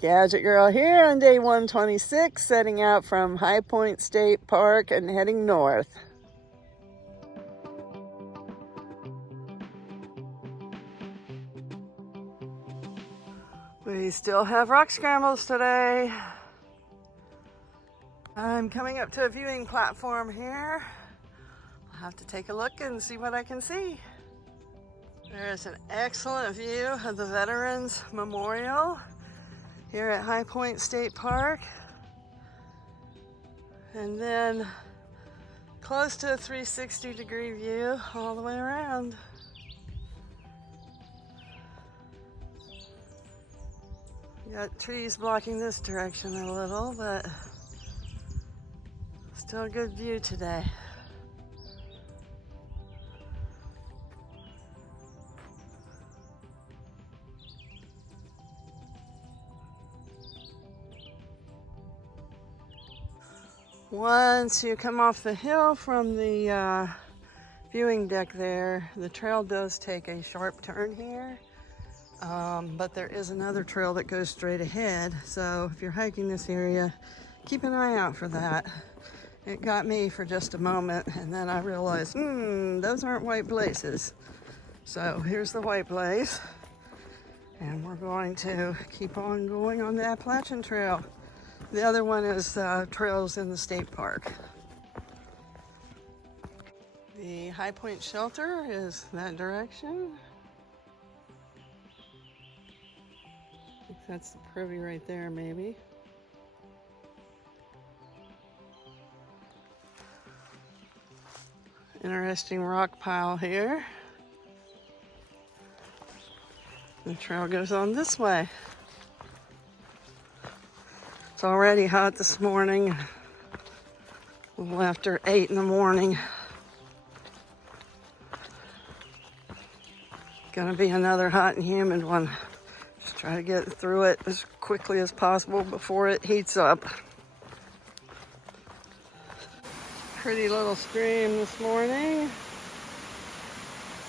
Gadget Girl here on day 126, setting out from High Point State Park and heading north. We still have rock scrambles today. I'm coming up to a viewing platform here. I'll have to take a look and see what I can see. There's an excellent view of the Veterans Memorial here at High Point State Park. And then close to a 360-degree view all the way around. Got trees blocking this direction a little, but still a good view today. Once you come off the hill from the viewing deck there, the trail does take a sharp turn here, but there is another trail that goes straight ahead. So if you're hiking this area, keep an eye out for that. It got me for just a moment, and then I realized, those aren't white places. So here's the white place, and we're going to keep on going on the Appalachian Trail. The other one is trails in the state park. The High Point Shelter is that direction. I think that's the privy right there, maybe. Interesting rock pile here. The trail goes on this way. It's already hot this morning, a little after 8 in the morning. Gonna be another hot and humid one. Just try to get through it as quickly as possible before it heats up. Pretty little stream this morning,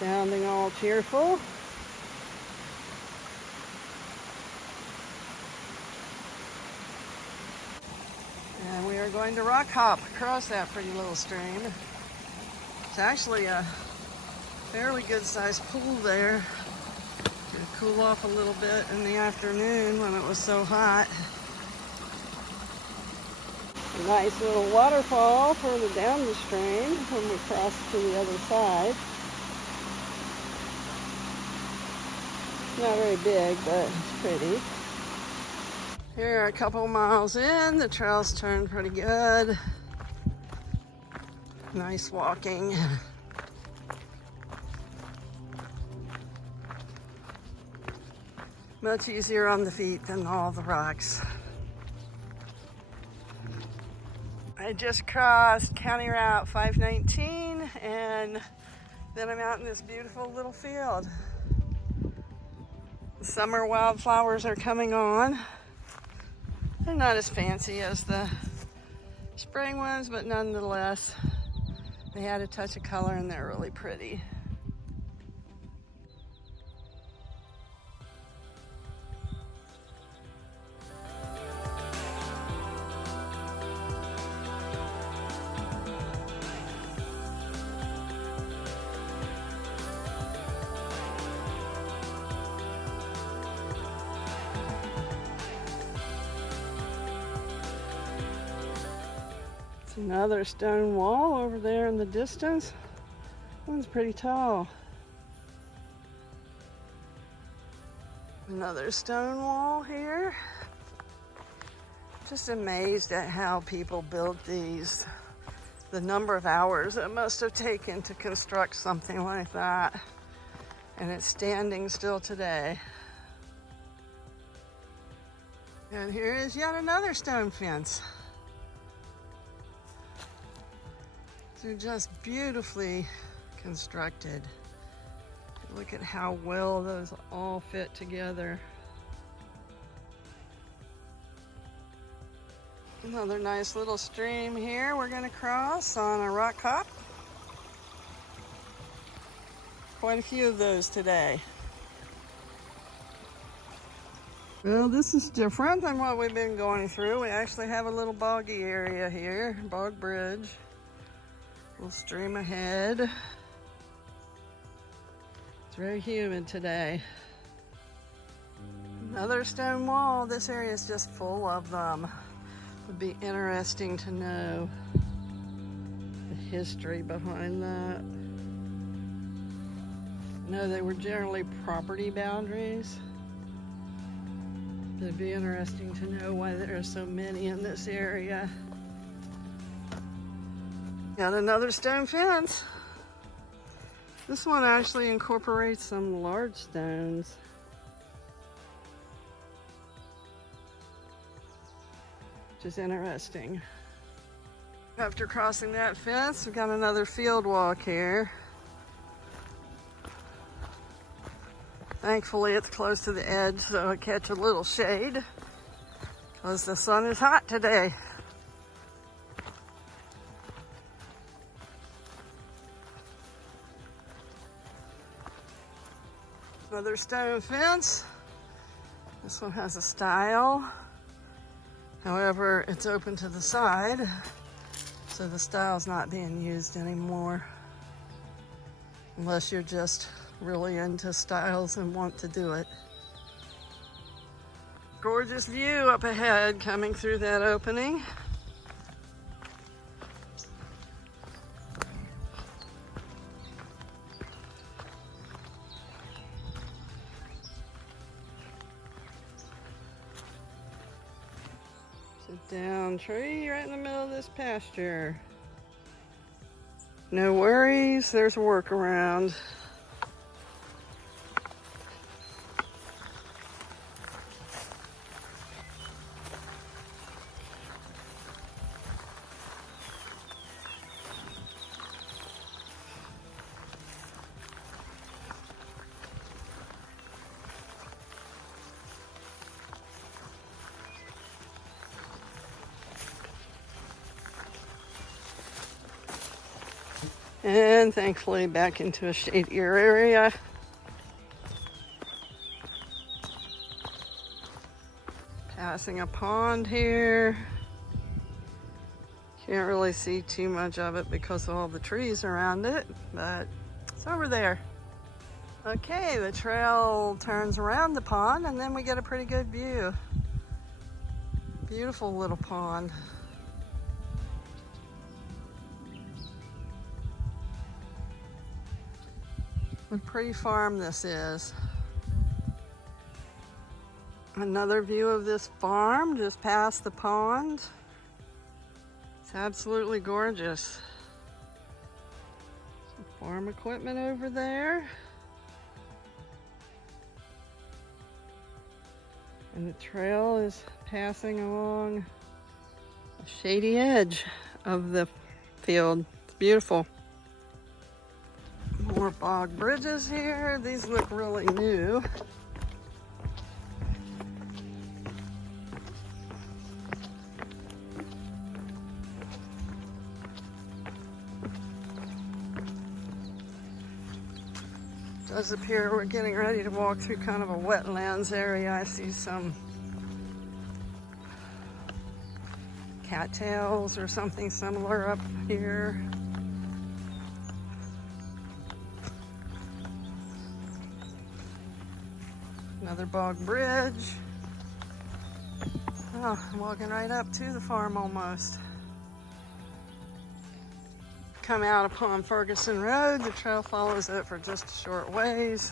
sounding all cheerful. And we are going to rock hop across that pretty little stream. It's actually a fairly good sized pool there. To cool off a little bit in the afternoon when it was so hot. A nice little waterfall further down the stream when we cross to the other side. Not very big, but it's pretty. Here, a couple miles in, the trails turn pretty good. Nice walking. Much easier on the feet than all the rocks. I just crossed County Route 519, and then I'm out in this beautiful little field. The summer wildflowers are coming on. They're not as fancy as the spring ones, but nonetheless, they add a touch of color and they're really pretty. Another stone wall over there in the distance. One's pretty tall. Another stone wall here. Just amazed at how people built these. The number of hours it must have taken to construct something like that. And it's standing still today. And here is yet another stone fence. They're just beautifully constructed. Look at how well those all fit together. Another nice little stream here we're going to cross on a rock hop. Quite a few of those today. Well, this is different than what we've been going through. We actually have a little boggy area here, bog bridge. Little stream ahead. It's very humid today. Another stone wall. This area is just full of them. Would be interesting to know the history behind that. No, they were generally property boundaries. It'd be interesting to know why there are so many in this area. Got another stone fence. This one actually incorporates some large stones. Which is interesting. After crossing that fence, we've got another field walk here. Thankfully, it's close to the edge, so I catch a little shade because the sun is hot today. Another stone fence. This one has a stile. However, it's open to the side, so the stile's not being used anymore. Unless you're just really into styles and want to do it. Gorgeous view up ahead coming through that opening. Sit down tree right in the middle of this pasture. No worries, there's a workaround. And thankfully back into a shadier area. Passing a pond here. Can't really see too much of it because of all the trees around it, but it's over there. Okay, the trail turns around the pond and then we get a pretty good view. Beautiful little pond. What a pretty farm this is. Another view of this farm just past the pond. It's absolutely gorgeous. Some farm equipment over there. And the trail is passing along the shady edge of the field. It's beautiful. More bog bridges here. These look really new. It does appear we're getting ready to walk through kind of a wetlands area. I see some cattails or something similar up here. Another bog bridge. Oh, I'm walking right up to the farm almost. Come out upon Ferguson Road. The trail follows it for just a short ways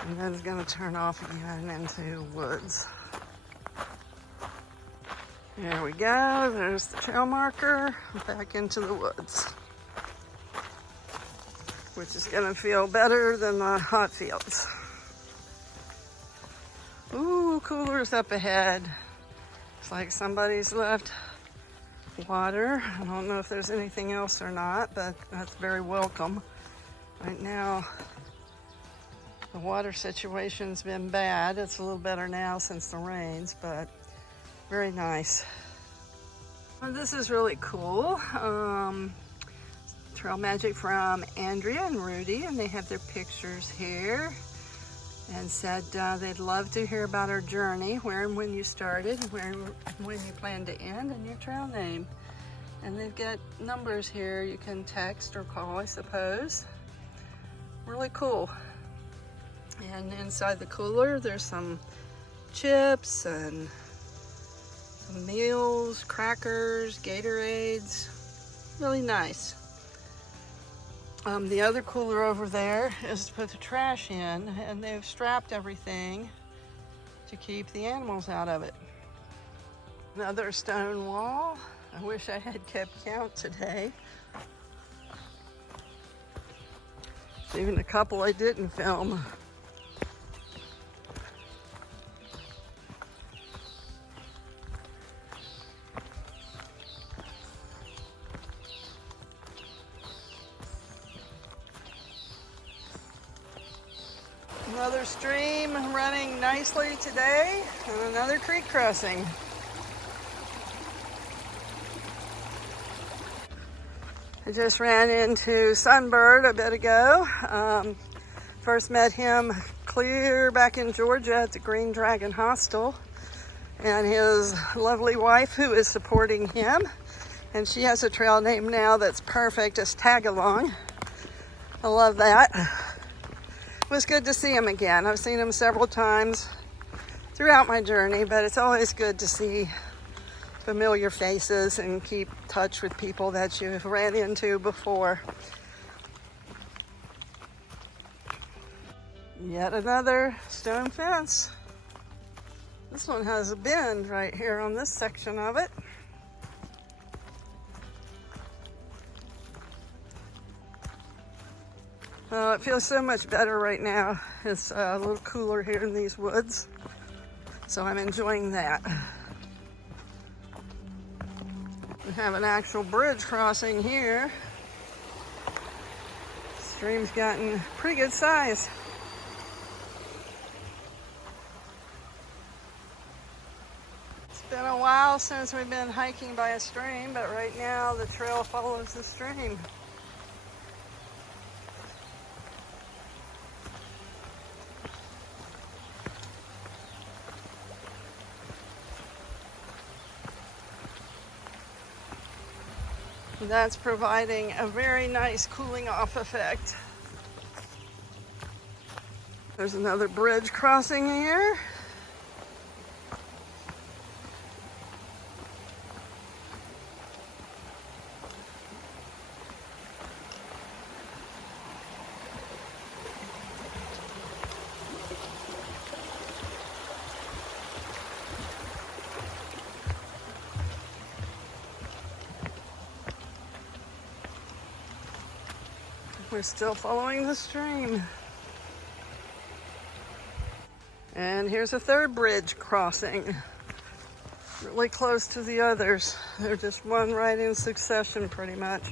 and then it's going to turn off again into woods. There we go. There's the trail marker. Back into the woods, which is going to feel better than the hot fields. Ooh, coolers up ahead. It's like somebody's left water. I don't know if there's anything else or not, but that's very welcome. Right now, the water situation's been bad. It's a little better now since the rains, but very nice. Well, this is really cool. Trail Magic from Andrea and Rudy, and they have their pictures here. and said they'd love to hear about our journey, where and when you started, where and when you plan to end, and your trail name. And they've got numbers here you can text or call, I suppose. Really cool. And inside the cooler, there's some chips and some meals, crackers, Gatorades. Really nice. The other cooler over there is to put the trash in, and they've strapped everything to keep the animals out of it. Another stone wall. I wish I had kept count today. Even a couple I didn't film. Another stream running nicely today, and another creek crossing. I just ran into Sunbird a bit ago. First met him clear back in Georgia at the Green Dragon Hostel, and his lovely wife who is supporting him. And she has a trail name now that's perfect as tag along. I love that. It was good to see him again. I've seen him several times throughout my journey, but it's always good to see familiar faces and keep touch with people that you've ran into before. Yet another stone fence. This one has a bend right here on this section of it. It feels so much better right now. It's a little cooler here in these woods, so I'm enjoying that. We have an actual bridge crossing here. Stream's gotten pretty good size. It's been a while since we've been hiking by a stream, but right now the trail follows the stream. That's providing a very nice cooling off effect. There's another bridge crossing here. We're still following the stream. And here's a third bridge crossing, really close to the others. They're just one right in succession pretty much.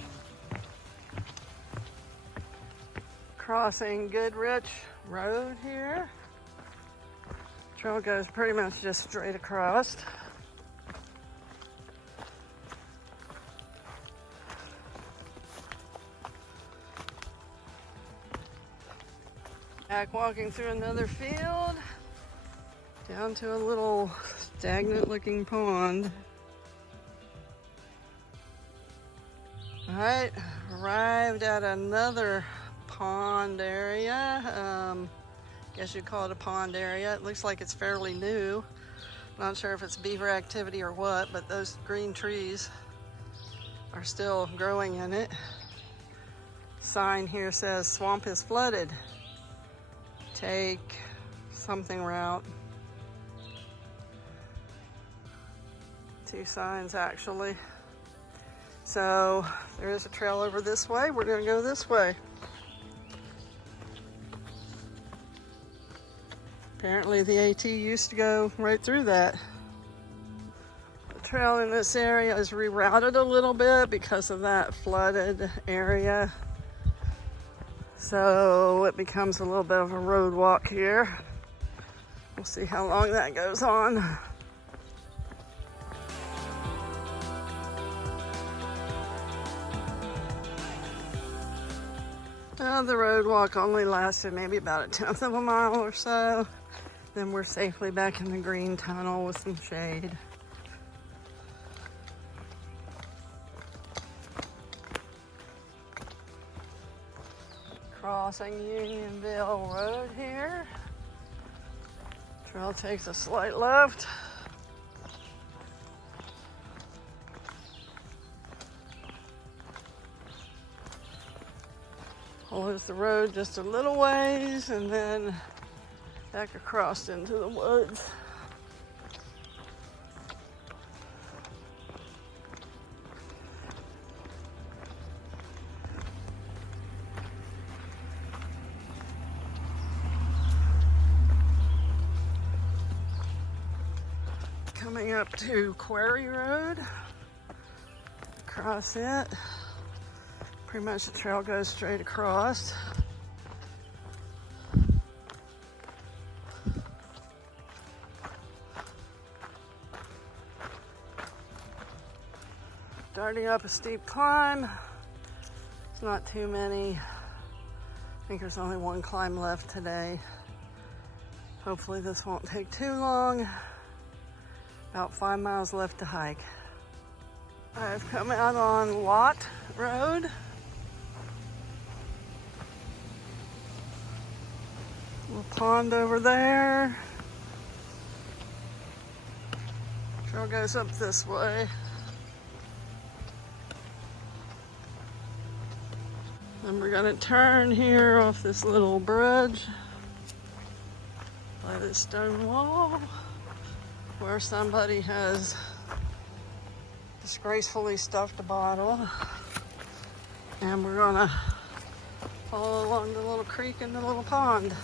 Crossing Goodrich Road here. Trail goes pretty much just straight across. Back walking through another field, down to a little stagnant looking pond. All right, arrived at another pond area. Guess you'd call it a pond area. It looks like it's fairly new. Not sure if it's beaver activity or what, but those green trees are still growing in it. Sign here says swamp is flooded. Take something route. Two signs actually. So there is a trail over this way. We're gonna go this way. Apparently the AT used to go right through that. The trail in this area is rerouted a little bit because of that flooded area. So it becomes a little bit of a road walk here. We'll see how long that goes on. The road walk only lasted maybe about 1/10 of a mile or so. Then we're safely back in the green tunnel with some shade. Crossing Unionville Road here. Trail takes a slight left. Follows the road just a little ways and then back across into the woods. Coming up to Quarry Road, across it. Pretty much the trail goes straight across. Starting up a steep climb. It's not too many. I think there's only one climb left today. Hopefully this won't take too long. About 5 miles left to hike. I've come out on Watt Road. Little pond over there. Trail goes up this way. Then we're gonna turn here off this little bridge by this stone wall where somebody has disgracefully stuffed a bottle. And we're gonna follow along the little creek and the little pond.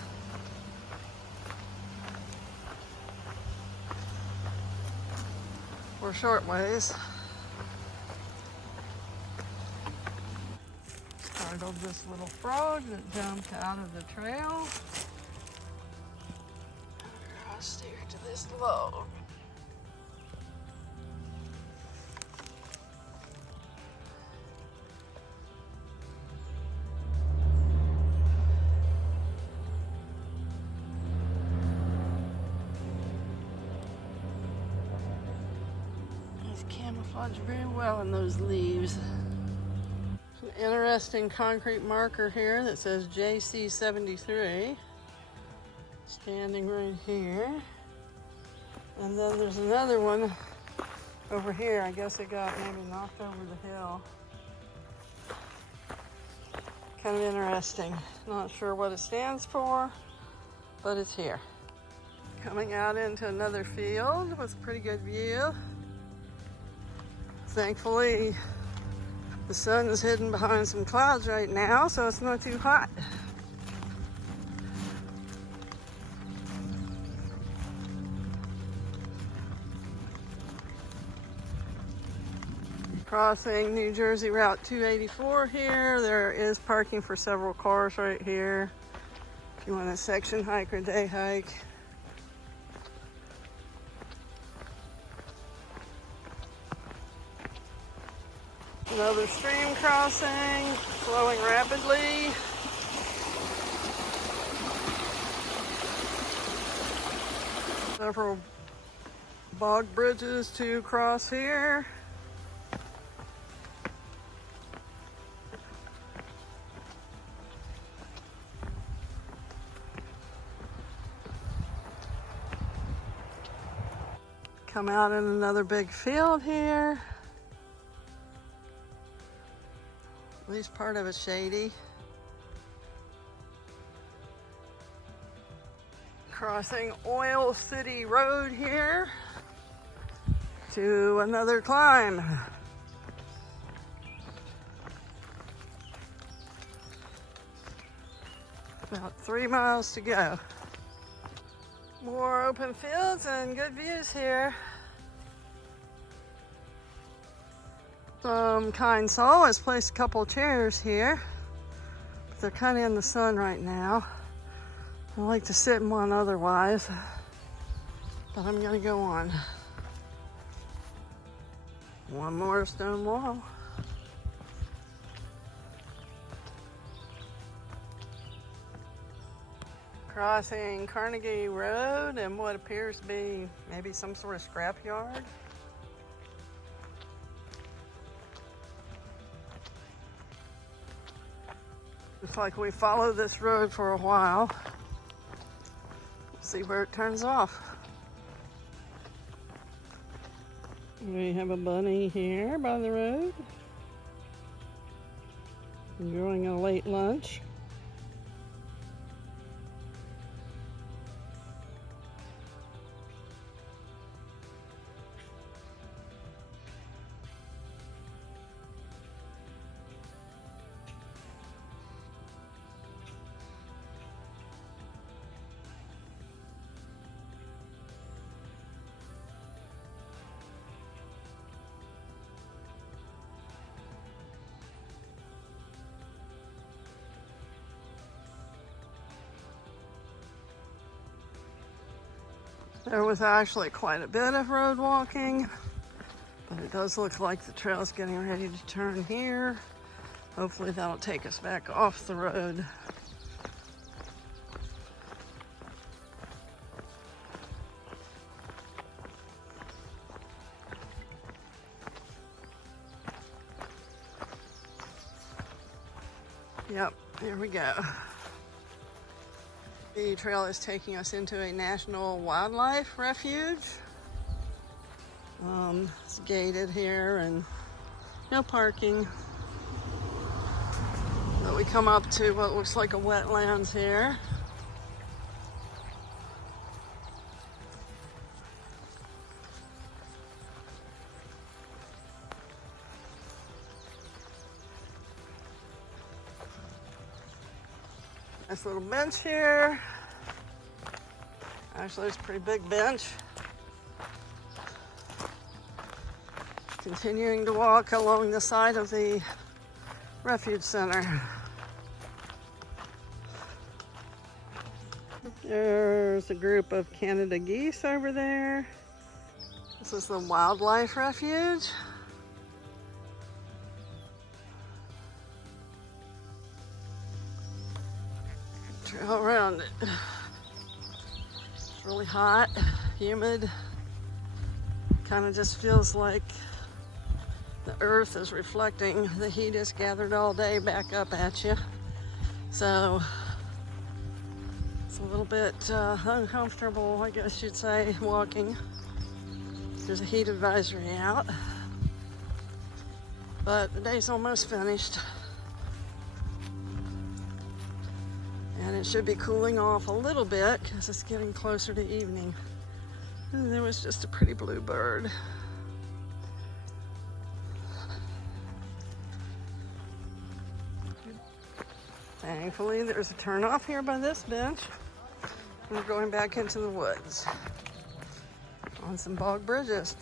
We're short ways. Startled this little frog that jumped out of the trail. I'll steer to this log. Camouflage very well in those leaves. An interesting concrete marker here that says JC73 standing right here, and then there's another one over here. I guess it got maybe knocked over the hill. Kind of interesting. Not sure what it stands for, but it's here. Coming out into another field with a pretty good view. Thankfully, the sun is hidden behind some clouds right now, so it's not too hot. Crossing New Jersey Route 284 here. There is parking for several cars right here if you want a section hike or day hike. Another stream crossing, flowing rapidly. Several bog bridges to cross here. Come out in another big field here. At least part of it's shady. Crossing Oil City Road here to another climb. About 3 miles to go. More open fields and good views here. Some kind soul has placed a couple chairs here, but they're kind of in the sun right now. I like to sit in one otherwise, but I'm gonna go on. One more stone wall. Crossing Carnegie Road and what appears to be maybe some sort of scrapyard. Looks like we follow this road for a while. We'll see where it turns off. We have a bunny here by the road, enjoying a late lunch. There was actually quite a bit of road walking, but it does look like the trail's getting ready to turn here. Hopefully that'll take us back off the road. Yep, here we go. The trail is taking us into a national wildlife refuge. It's gated here and no parking. But we come up to what looks like a wetlands here. Nice little bench here. Actually, it's a pretty big bench. Continuing to walk along the side of the refuge center. There's a group of Canada geese over there. This is the wildlife refuge. Trail around it. It's really hot, humid. Kind of just feels like the earth is reflecting the heat it's gathered all day back up at you. So it's a little bit uncomfortable, I guess you'd say, walking. There's a heat advisory out. But the day's almost finished. And it should be cooling off a little bit because it's getting closer to evening. And there was just a pretty blue bird. Thankfully, there's a turnoff here by this bench. We're going back into the woods on some bog bridges.